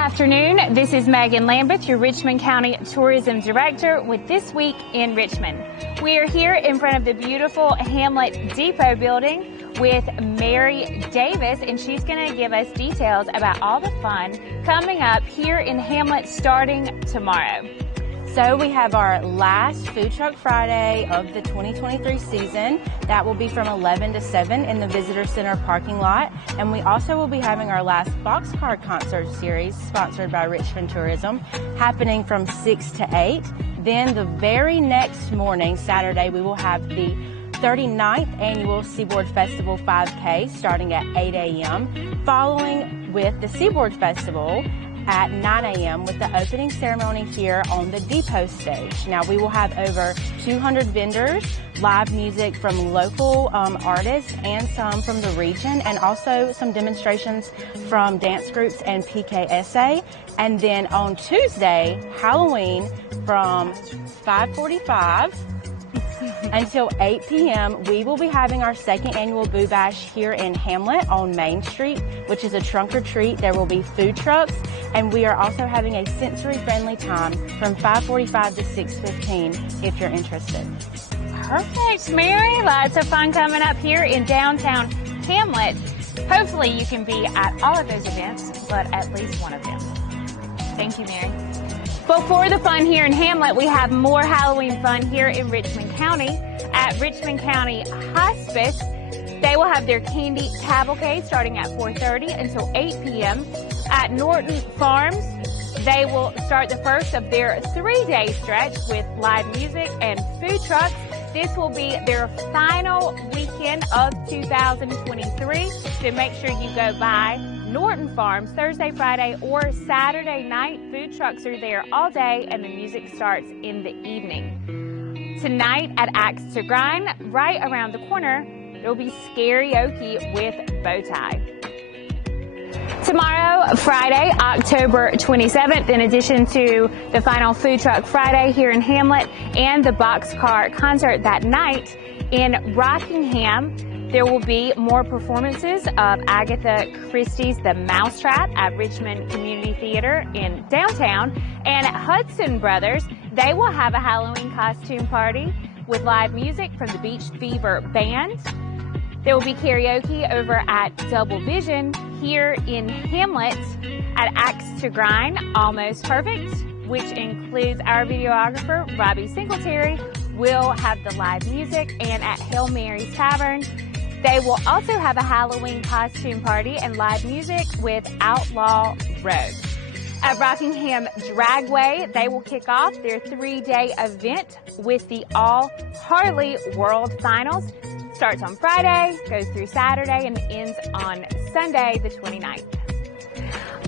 afternoon. This is Megan Lambeth, your Richmond County Tourism Director with This Week in Richmond. We are here in front of the beautiful Hamlet Depot building with Mary Davis, and she's going to give us details about all the fun coming up here in Hamlet starting tomorrow. So we have our last Food Truck Friday of the 2023 season. That will be from 11 to 7 in the Visitor Center parking lot. And we also will be having our last Boxcar Concert Series sponsored by Richmond Tourism happening from 6 to 8. Then the very next morning, Saturday, we will have the 39th Annual Seaboard Festival 5K starting at 8 a.m. following with the Seaboard Festival at 9 a.m. with the opening ceremony here on the depot stage. Now we will have over 200 vendors, live music from local artists and some from the region, and also some demonstrations from dance groups and PKSA. And then on Tuesday, Halloween, from 5:45 until 8 p.m., we will be having our second annual Boo Bash here in Hamlet on Main Street, which is a trunk or treat. There will be food trucks, and we are also having a sensory-friendly time from 5:45 to 6:15 if you're interested. Perfect, Mary. Lots of fun coming up here in downtown Hamlet. Hopefully you can be at all of those events, but at least one of them. Thank you, Mary. But for the fun here in Hamlet, we have more Halloween fun here in Richmond County at Richmond County Hospice. They will have their candy cavalcade starting at 4:30 until 8 p.m. At Norton Farms, they will start the first of their 3-day stretch with live music and food trucks. This will be their final weekend of 2023, so make sure you go by Norton Farms Thursday, Friday, or Saturday night. Food trucks are there all day, and the music starts in the evening. Tonight at Axe to Grind, right around the corner, there will be Scaraoke with Bowtie. Tomorrow, Friday, October 27th, in addition to the final Food Truck Friday here in Hamlet and the Boxcar Concert that night in Rockingham, there will be more performances of Agatha Christie's The Mousetrap at Richmond Community Theater in downtown. And at Hudson Brothers, they will have a Halloween costume party with live music from the Beach Fever Band. There will be karaoke over at Double Vision here in Hamlet at Axe to Grind, Almost Perfect, which includes our videographer, Robbie Singletary, will have the live music. And at Hail Mary's Tavern, they will also have a Halloween costume party and live music with Outlaw Road. At Rockingham Dragway, they will kick off their 3-day event with the All Harley World Finals. Starts on Friday, goes through Saturday, and ends on Sunday, the 29th.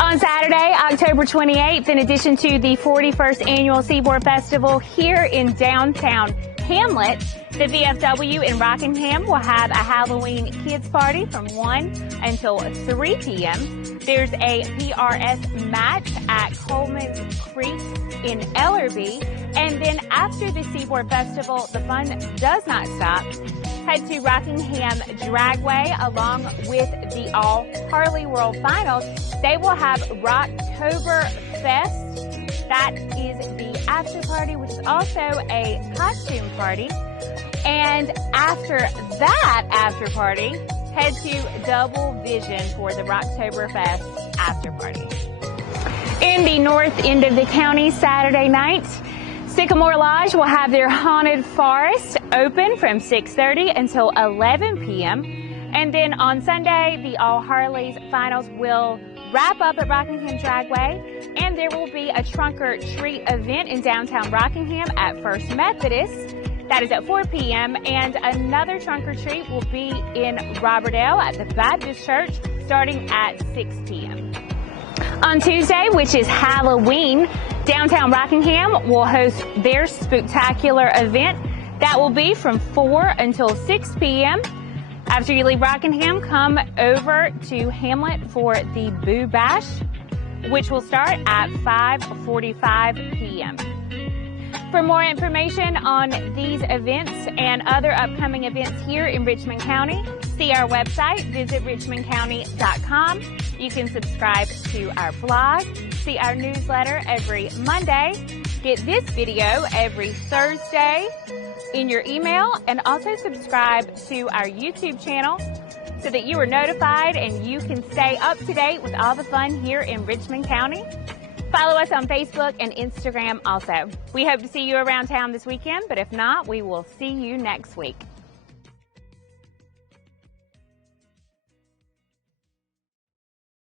On Saturday, October 28th, in addition to the 41st Annual Seaboard Festival here in downtown Hamlet, the VFW in Rockingham will have a Halloween kids party from 1 until 3 p.m. There's a PRS match at Coleman's Creek in Ellerby. And then after the Seaboard Festival, the fun does not stop. Head to Rockingham Dragway along with the All Harley World Finals. They will have Rocktober Fest. That is the after party, which is also a costume party. And after that after party, head to Double Vision for the Rocktoberfest after party. In the north end of the county, Saturday night, Sycamore Lodge will have their Haunted Forest open from 6:30 until 11 p.m. And then on Sunday, the All Harley's Finals will wrap up at Rockingham Dragway, and there will be a trunk or treat event in downtown Rockingham at First Methodist. That is at 4 p.m. And another trunk or treat will be in Robertdale at the Baptist Church starting at 6 p.m. On Tuesday, which is Halloween, downtown Rockingham will host their spooktacular event. That will be from 4 until 6 p.m. After you leave Rockingham, come over to Hamlet for the Boo Bash, which will start at 5:45 p.m. For more information on these events and other upcoming events here in Richmond County, see our website, visit richmondcounty.com. You can subscribe to our blog, see our newsletter every Monday, get this video every Thursday in your email, and also subscribe to our YouTube channel so that you are notified and you can stay up to date with all the fun here in Richmond County. Follow us on Facebook and Instagram also. We hope to see you around town this weekend, but if not, we will see you next week.